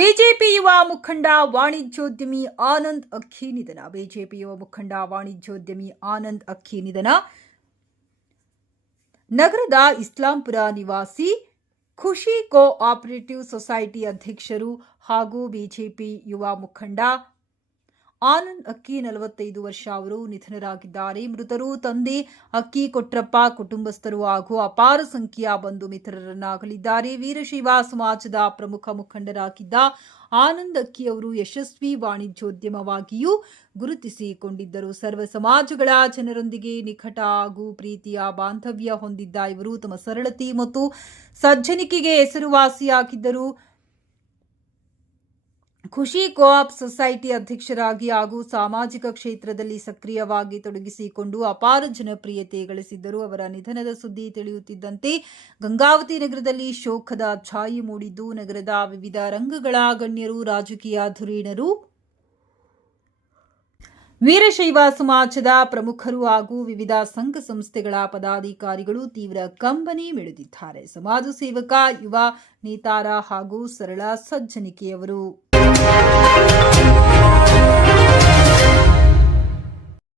BJP ಯುವ ಮುಖಂಡ ವಾಣಿಜ್ಯೋದ್ಯಮಿ ಆನಂದ್ ಅಕ್ಕಿ ನಿಧನ. ಬಿಜೆಪಿ ಯುವ ಮುಖಂಡ ವಾಣಿಜ್ಯೋದ್ಯಮಿ ಆನಂದ್ ಅಕ್ಕಿ ನಿಧನ. ನಗರದ ಇಸ್ಲಾಂಪುರ ನಿವಾಸಿ ಖುಷಿ ಕೋಆಪರೇಟಿವ್ ಸೊಸೈಟಿ ಅಧ್ಯಕ್ಷರು ಹಾಗೂ ಬಿಜೆಪಿ ಯುವ ಮುಖಂಡ ಆನಂದ್ ಅಕ್ಕಿ 45 ವರ್ಷ ಅವರು ನಿಧನರಾಗಿದ್ದಾರೆ. ಮೃತರು ತಂದೆ ಅಕ್ಕಿ ಕೊಟ್ರಪ್ಪ ಕುಟುಂಬಸ್ಥರು ಹಾಗೂ ಅಪಾರ ಸಂಖ್ಯೆಯ ಬಂಧು ಮಿತ್ರರನ್ನಾಗಲಿದ್ದಾರೆ. ವೀರಶೈವ ಸಮಾಜದ ಪ್ರಮುಖ ಮುಖಂಡರಾಗಿದ್ದ ಆನಂದ್ ಅಕ್ಕಿ ಅವರು ಯಶಸ್ವಿ ವಾಣಿಜ್ಯೋದ್ಯಮವಾಗಿಯೂ ಗುರುತಿಸಿಕೊಂಡಿದ್ದರು. ಸರ್ವ ಸಮಾಜಗಳ ಜನರೊಂದಿಗೆ ನಿಕಟ ಹಾಗೂ ಪ್ರೀತಿಯ ಬಾಂಧವ್ಯ ಹೊಂದಿದ್ದ ಇವರು ತಮ್ಮ ಸರಳತೆ ಮತ್ತು ಸಜ್ಜನಿಕೆಗೆ ಹೆಸರುವಾಸಿಯಾಗಿದ್ದರು. ಖುಷಿ ಕೋಆಪ್ ಸೊಸೈಟಿ ಅಧ್ಯಕ್ಷರಾಗಿ ಹಾಗೂ ಸಾಮಾಜಿಕ ಕ್ಷೇತ್ರದಲ್ಲಿ ಸಕ್ರಿಯವಾಗಿ ತೊಡಗಿಸಿಕೊಂಡು ಅಪಾರ ಜನಪ್ರಿಯತೆ ಗಳಿಸಿದ್ದರು. ಅವರ ನಿಧನದ ಸುದ್ದಿ ತಿಳಿಯುತ್ತಿದ್ದಂತೆ ಗಂಗಾವತಿ ನಗರದಲ್ಲಿ ಶೋಕದ ಛಾಯೆ ಮೂಡಿದ್ದು, ನಗರದ ವಿವಿಧ ರಂಗಗಳ ಗಣ್ಯರು, ರಾಜಕೀಯ ಧುರೀಣರು, ವೀರಶೈವ ಸಮಾಜದ ಪ್ರಮುಖರು ಹಾಗೂ ವಿವಿಧ ಸಂಘ ಸಂಸ್ಥೆಗಳ ಪದಾಧಿಕಾರಿಗಳು ತೀವ್ರ ಕಂಬನಿ ಮಿಡಿದಿದ್ದಾರೆ. ಸಮಾಜ ಸೇವಕ, ಯುವ ನೇತಾರ ಹಾಗೂ ಸರಳ ಸಜ್ಜನಿಕೆಯವರು.